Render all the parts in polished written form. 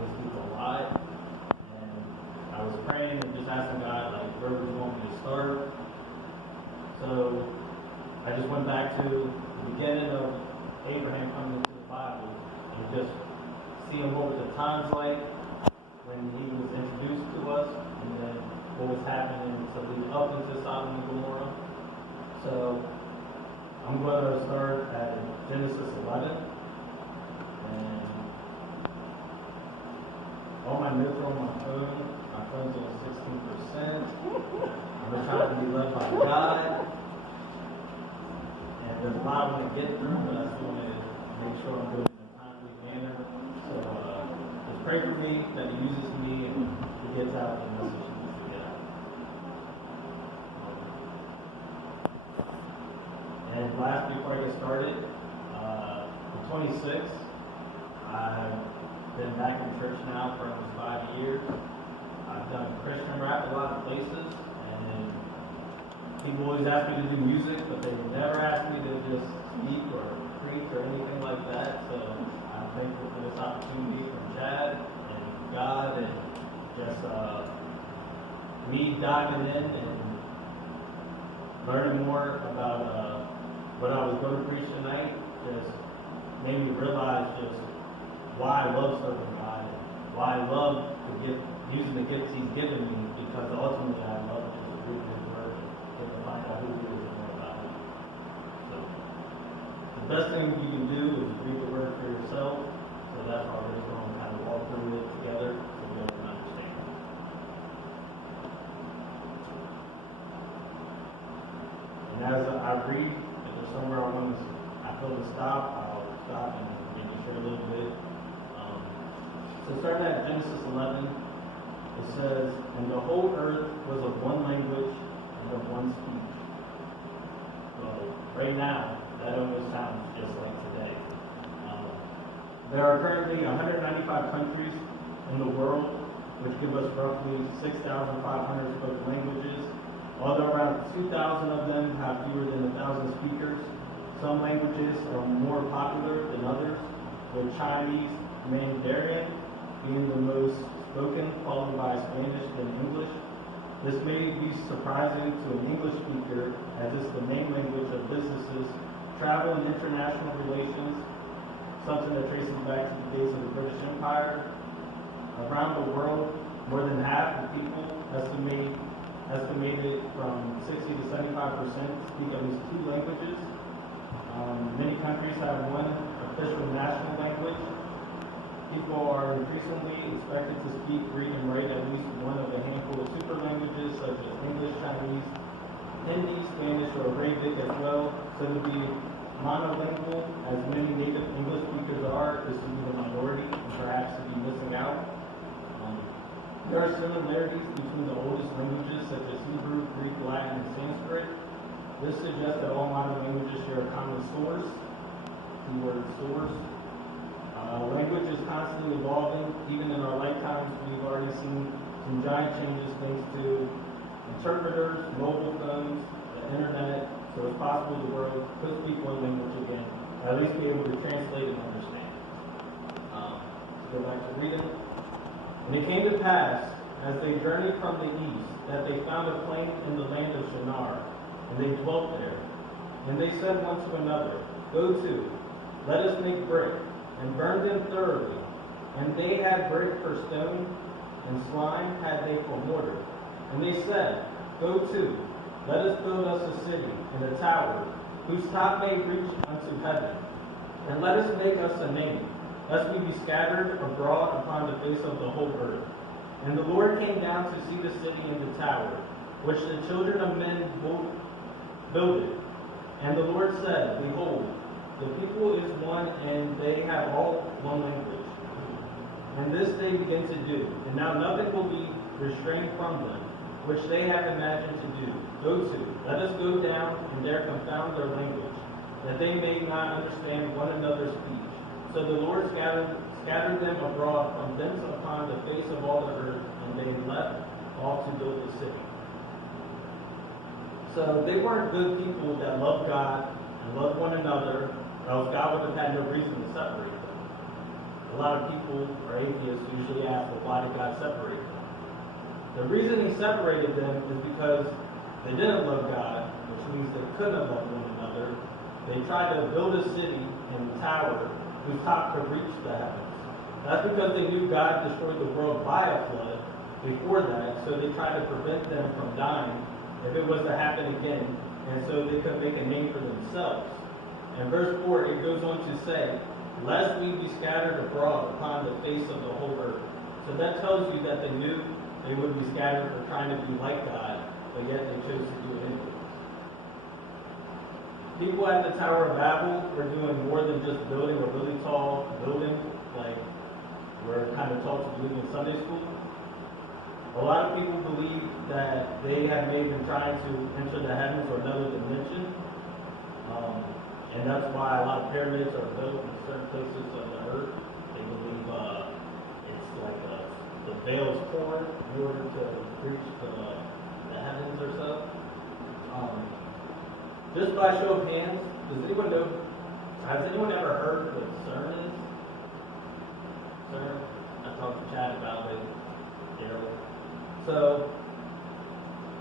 this week a lot, and I was praying and just asking God, like, where would you want me to start? So I just went back to the beginning of Abraham coming into the Bible and just seeing what was the times like when he was introduced to us, and then what was happening to lead up into Sodom and Gomorrah. So I'm going to start at Genesis 11. And all my notes are on my phone. My phone's on 16%. I'm trying to be led by God. And there's a lot I want to get through, but I still want to make sure I'm doing it in a timely manner. So just pray for me that He uses me and He gets out the message He needs to get out. And last, before I get started, I'm 26. I've been back in church now for almost 5 years. I've done Christian rap a lot of places, and people always ask me to do music, but they never ask me to just speak or preach or anything like that. So I'm thankful for this opportunity from Chad and God, and just me diving in and learning more about what I was going to preach tonight. Just made me realize just why I love serving God and why I love using the gifts He's given me, because ultimately I love just to read His Word and get to find out who He is and more about Him. So the best thing you can do is read the Word for yourself. So that's why we're just going to kind of walk through it together so we can understand. And as I read, if there's somewhere I feel to stop, I'll stop and maybe share a little bit. So starting at Genesis 11, it says, "And the whole earth was of one language and of one speech." Well, right now, that almost sounds just like today. There are currently 195 countries in the world, which give us roughly 6,500 spoken languages. Although around 2,000 of them have fewer than 1,000 speakers, some languages are more popular than others, with Chinese Mandarin being the most spoken, followed by Spanish and English. This may be surprising to an English speaker, as it's the main language of businesses, travel, and international relations, something that traces back to the days of the British Empire. Around the world, more than half of people, estimated from 60 to 75%, speak at least 2 languages. Many countries have one official national language. People are increasingly expected to speak, read, and write at least one of a handful of super languages such as English, Chinese, Hindi, Spanish, or Arabic as well. So to be monolingual, as many native English speakers are, is to be the minority and perhaps to be missing out. There are similarities between the oldest languages such as Hebrew, Greek, Latin, and Sanskrit. This suggests that all modern languages share a common source. Keyword source. Language is constantly evolving. Even in our lifetimes, we've already seen some giant changes thanks to interpreters, mobile phones, the internet. So it's possible the world could speak one language again, or at least be able to translate and understand. Let's go back to reading. "And it came to pass, as they journeyed from the east, that they found a plain in the land of Shinar, and they dwelt there. And they said one to another, Go to, let us make brick, and burn them thoroughly. And they had brick for stone, and slime had they for mortar. And they said, Go to, let us build us a city, and a tower, whose top may reach unto heaven. And let us make us a name, lest we be scattered abroad upon the face of the whole earth. And the Lord came down to see the city and the tower, which the children of men builded. And the Lord said, Behold, the people is one, and they have all one language. And this they begin to do, and now nothing will be restrained from them, which they have imagined to do. Go to, let us go down, and there confound their language, that they may not understand one another's speech. So the Lord scattered them abroad from thence upon the face of all the earth, and they left off to build the city." So they weren't good people that loved God and loved one another, or else God would have had no reason to separate them. a lot of people or atheists usually ask, well, why did God separate them? The reason he separated them is because they didn't love God, which means they couldn't love one another. They tried to build a city and tower whose top could reach the heavens. That's because they knew God destroyed the world by a flood before that, so they tried to prevent them from dying if it was to happen again, and so they could make a name for themselves. In verse 4, it goes on to say, lest we be scattered abroad upon the face of the whole earth. So that tells you that they knew they would be scattered for trying to be like God, but yet they chose to do it anyway. People at the Tower of Babel were doing more than just building a really tall building, like we're kind of taught to do in Sunday school. A lot of people believe that they have maybe been trying to enter the heavens or another dimension, and that's why a lot of pyramids are built in certain places of the earth. They believe it's like the veil is torn in order to reach the heavens or so. Just by show of hands, does anyone know? Has anyone ever heard what CERN is? CERN? I talked to Chad about it. So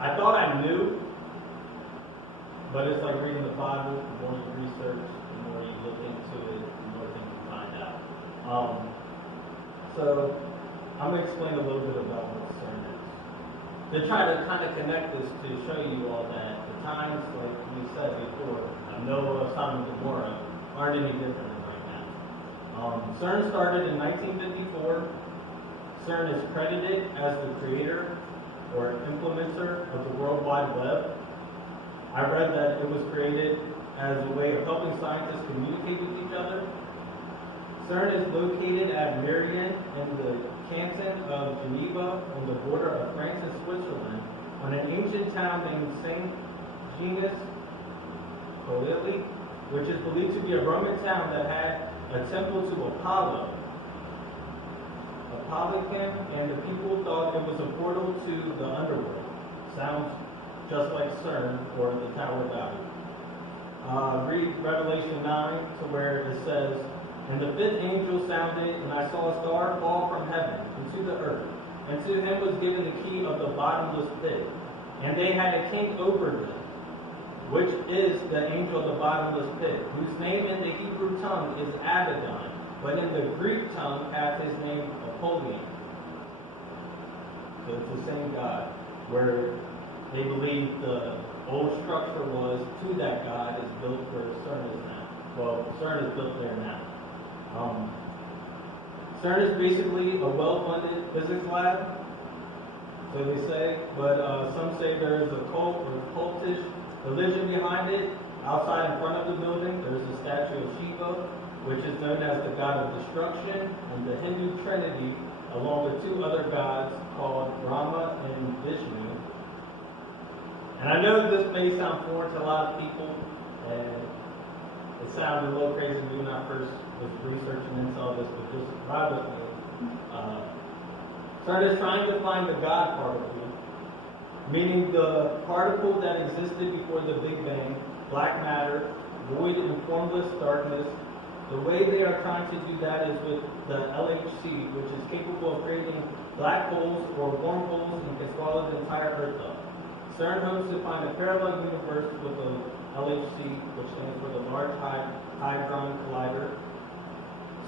I thought I knew, but it's like reading the Bible. The more you research, the more you look into it, the more things you find out. So I'm going to explain a little bit about what CERN is. To try to kind of connect this to show you all that the times, like we said before, Noah, Sodom and Gomorrah, aren't any different right now. CERN started in 1954. CERN is credited as the creator or implementer of the World Wide Web. I read that it was created as a way of helping scientists communicate with each other. CERN is located at Merion in the canton of Geneva on the border of France and Switzerland on an ancient town named Saint Genus Coeli, which is believed to be a Roman town that had a temple to Apollo. And the people thought it was a portal to the underworld. Sounds just like CERN or the Tower of Babel. Read Revelation 9 to where it says, and the fifth angel sounded, and I saw a star fall from heaven into the earth, and to him was given the key of the bottomless pit. And they had a king over them, which is the angel of the bottomless pit, whose name in the Hebrew tongue is Abaddon, but in the Greek tongue hath his name Apollyon. So it's the same God, where they believe the old structure was to that God is built where CERN is now. Well, CERN is built there now. CERN is basically a well-funded physics lab, so they say, but some say there is a cult or cultish religion behind it. Outside in front of the building, there's a statue of Shiva, which is known as the god of destruction, and the Hindu Trinity, along with two other gods called Brahma and Vishnu. And I know this may sound foreign to a lot of people, and it sounded a little crazy to me when I first was researching into all this, but just ride with me. Started trying to find the God particle, meaning the particle that existed before the Big Bang, black matter, void and formless darkness. The way they are trying to do that is with the LHC, which is capable of creating black holes or wormholes and can swallow the entire Earth up. CERN hopes to find a parallel universe with the LHC, which stands for the Large Hadron Collider.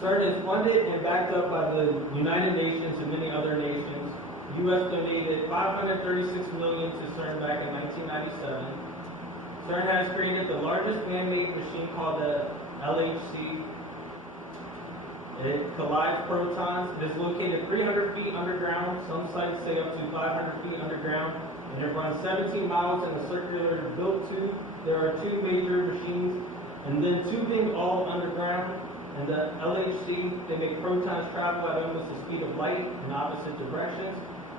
CERN is funded and backed up by the United Nations and many other nations. The U.S. donated $536 million to CERN back in 1997. CERN has created the largest man-made machine called the LHC. It collides protons. It is located 300 feet underground. Some sites say up to 500 feet underground. And it runs 17 miles in a circular built tube. There are two major machines, and then tubing all underground. And the LHC, they make protons travel at almost the speed of light in opposite directions,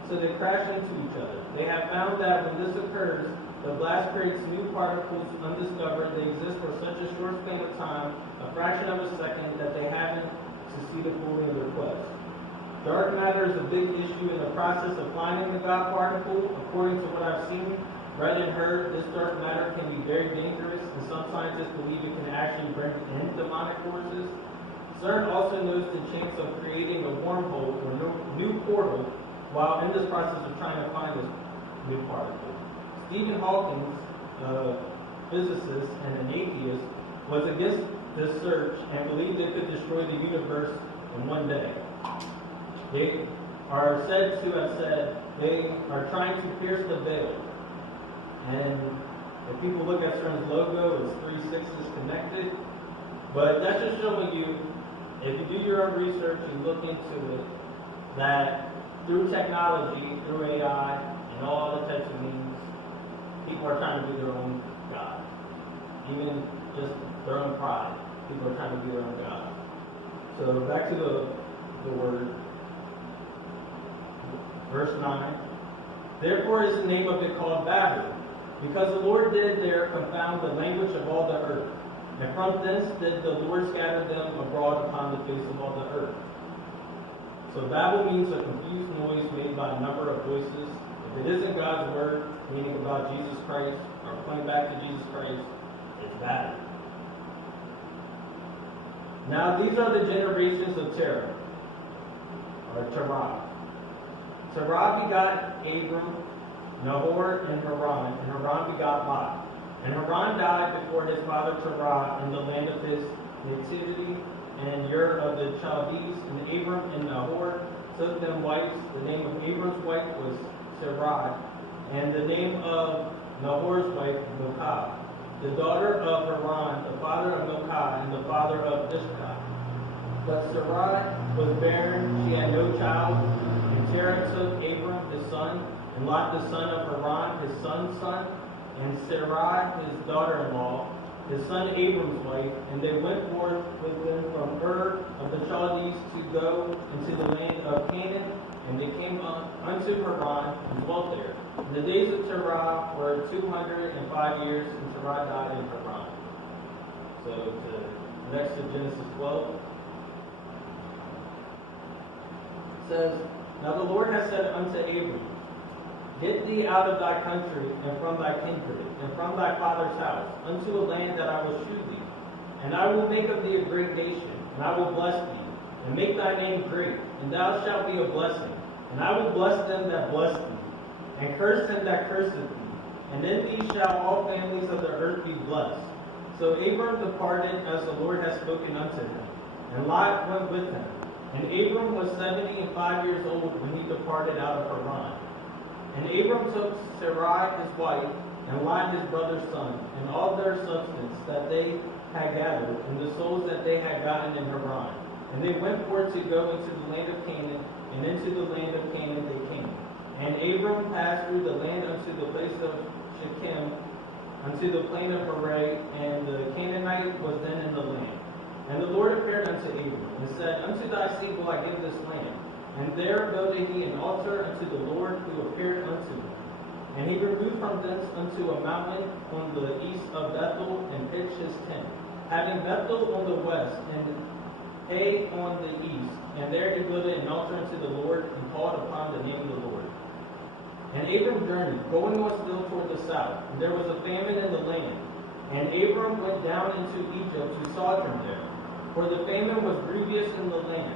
so they crash into each other. They have found that when this occurs, the blast creates new particles undiscovered. They exist for such a short span of time, a fraction of a second, that they haven't succeeded fully in their quest. Dark matter is a big issue in the process of finding the God particle. According to what I've seen, read and heard, this dark matter can be very dangerous, and some scientists believe it can actually bring in demonic forces. CERN also knows the chance of creating a wormhole or new portal while in this process of trying to find this new particle. Stephen Hawking, a physicist and an atheist, was against this search and believed it could destroy the universe in one day. They are said to have said they are trying to pierce the veil. And if people look at CERN's logo, it's 3 sixes connected. But that's just showing you, if you do your own research and look into it, that through technology, through AI, and all other types of means, people are trying to be their own God. Even just their own pride. People are trying to be their own God. So back to the word. Verse 9. Therefore is the name of it called Babel, because the Lord did there confound the language of all the earth. And from thence did the Lord scatter them abroad upon the face of all the earth. So Babel means a confused noise made by a number of voices. If it isn't God's word, meaning about Jesus Christ, or pointing back to Jesus Christ, it's Babel. Now these are the generations of Terah, or Terah. Terah begot Abram, Nahor, and Haran begot Lot. And Haran died before his father Terah in the land of his nativity, and Ur of the Chaldees, and Abram and Nahor took them wives. The name of Abram's wife was Sarai, and the name of Nahor's wife Milcah, the daughter of Haran, the father of Milcah, and the father of Ishkah. But Sarai was barren, she had no child, and Terah took Abram his son, and Lot the son of Haran his son's son, and Sarai his daughter-in-law, his son Abram's wife, and they went forth with them from Ur of the Chaldees to go into the land of Canaan, and they came unto Haran and dwelt there. And the days of Terah were 205 years, and Terah died in Haran. So next to Genesis 12. It says, Now the Lord has said unto Abram, Get thee out of thy country, and from thy kindred, and from thy father's house, unto a land that I will shew thee. And I will make of thee a great nation, and I will bless thee, and make thy name great, and thou shalt be a blessing. And I will bless them that bless thee, and curse him that curseth thee. And in thee shall all families of the earth be blessed. So Abram departed as the Lord had spoken unto him, and Lot went with him. And Abram was 75 years old when he departed out of Haran. And Abram took Sarai his wife, and Lot his brother's son, and all their substance that they had gathered, and the souls that they had gotten in Haran. And they went forth to go into the land of Canaan, and into the land of Canaan they came. And Abram passed through the land unto the place of Shechem, unto the plain of Moreh, and the Canaanite was then in the land. And the Lord appeared unto Abram, and said, Unto thy seed will I give this land. And there builded he an altar unto the Lord who appeared unto him. And he removed from thence unto a mountain on the east of Bethel, and pitched his tent, having Bethel on the west, and Hay on the east. And there he builded an altar unto the Lord, and called upon the name of the Lord. And Abram journeyed, going on still toward the south. And there was a famine in the land. And Abram went down into Egypt to sojourn there, for the famine was grievous in the land.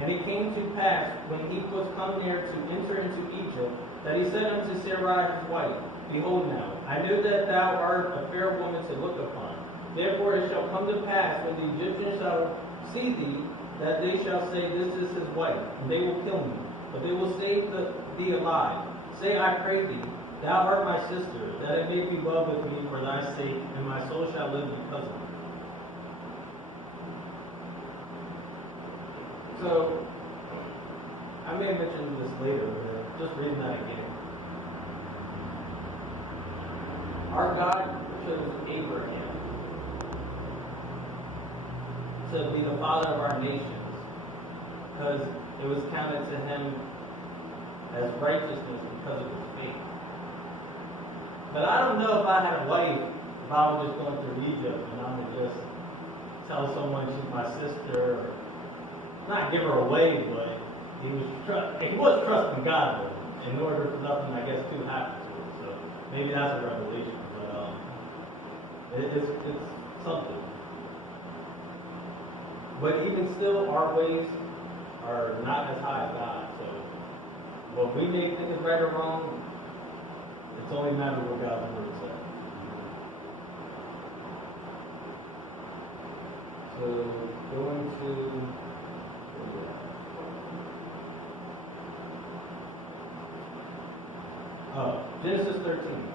And it came to pass, when he was come near to enter into Egypt, that he said unto Sarai his wife, Behold now, I know that thou art a fair woman to look upon. Therefore it shall come to pass, when the Egyptians shall see thee, that they shall say, This is his wife, and they will kill me. But they will save thee alive. Say, I pray thee, thou art my sister, that it may be well with me for thy sake, and my soul shall live because of thee. So, I may have mentioned this later, but just reading that again. Our God chose Abraham to be the father of our nations, because it was counted to him as righteousness because of his faith. But I don't know if I had a wife, if I was just going through Egypt and I would just tell someone she's my sister, or not give her away, but he was trusting God, but in order for nothing, I guess, to happen to her. So maybe that's a revelation, but it's something. But even still, our ways are not as high as God. So, what we may think is right or wrong, it's only a matter of what God's word says. So, going to Genesis 13.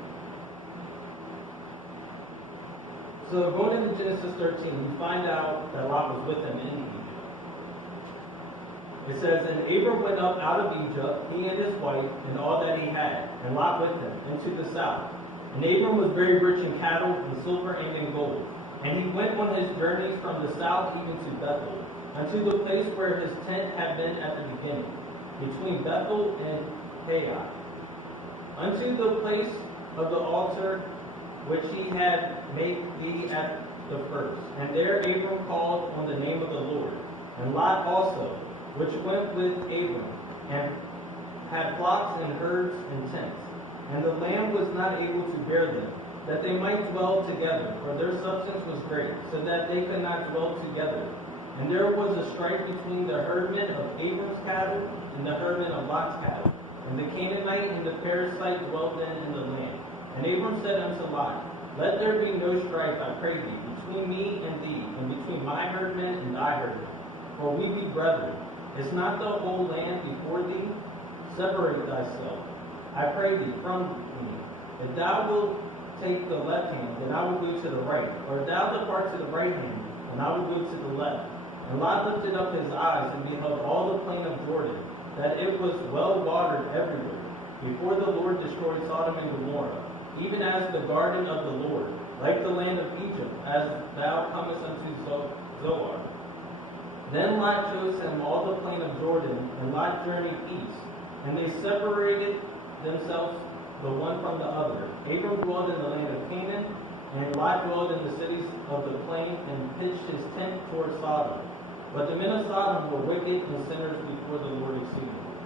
So going into Genesis 13, we find out that Lot was with them in Egypt. It says, and Abram went up out of Egypt, he and his wife, and all that he had, and Lot with him, into the south. And Abram was very rich in cattle, and silver, and in gold. And he went on his journeys from the south even to Bethel, unto the place where his tent had been at the beginning, between Bethel and Hai, unto the place of the altar which he had made thee at the first. And there Abram called on the name of the Lord. And Lot also, which went with Abram, and had flocks and herds and tents. And the land was not able to bear them, that they might dwell together, for their substance was great, so that they could not dwell together. And there was a strife between the herdmen of Abram's cattle and the herdmen of Lot's cattle. And the Canaanite and the Perizzite dwelt in the land. And Abram said unto Lot, let there be no strife, I pray thee, between me and thee, and between my herdmen and thy herdmen. For we be brethren. Is not the whole land before thee? Separate thyself, I pray thee, from me. If thou wilt take the left hand, then I will go to the right. Or if thou depart to the right hand, then I will go to the left. And Lot lifted up his eyes, and beheld all the plain of Jordan, that it was well watered everywhere, before the Lord destroyed Sodom and Gomorrah, even as the garden of the Lord, like the land of Egypt, as thou comest unto Zoar. Then Lot chose him all the plain of Jordan, and Lot journeyed east, and they separated themselves the one from the other. Abram dwelled in the land of Canaan, and Lot dwelled in the cities of the plain, and pitched his tent toward Sodom. But the men of Sodom were wicked and sinners before the Lord exceedingly.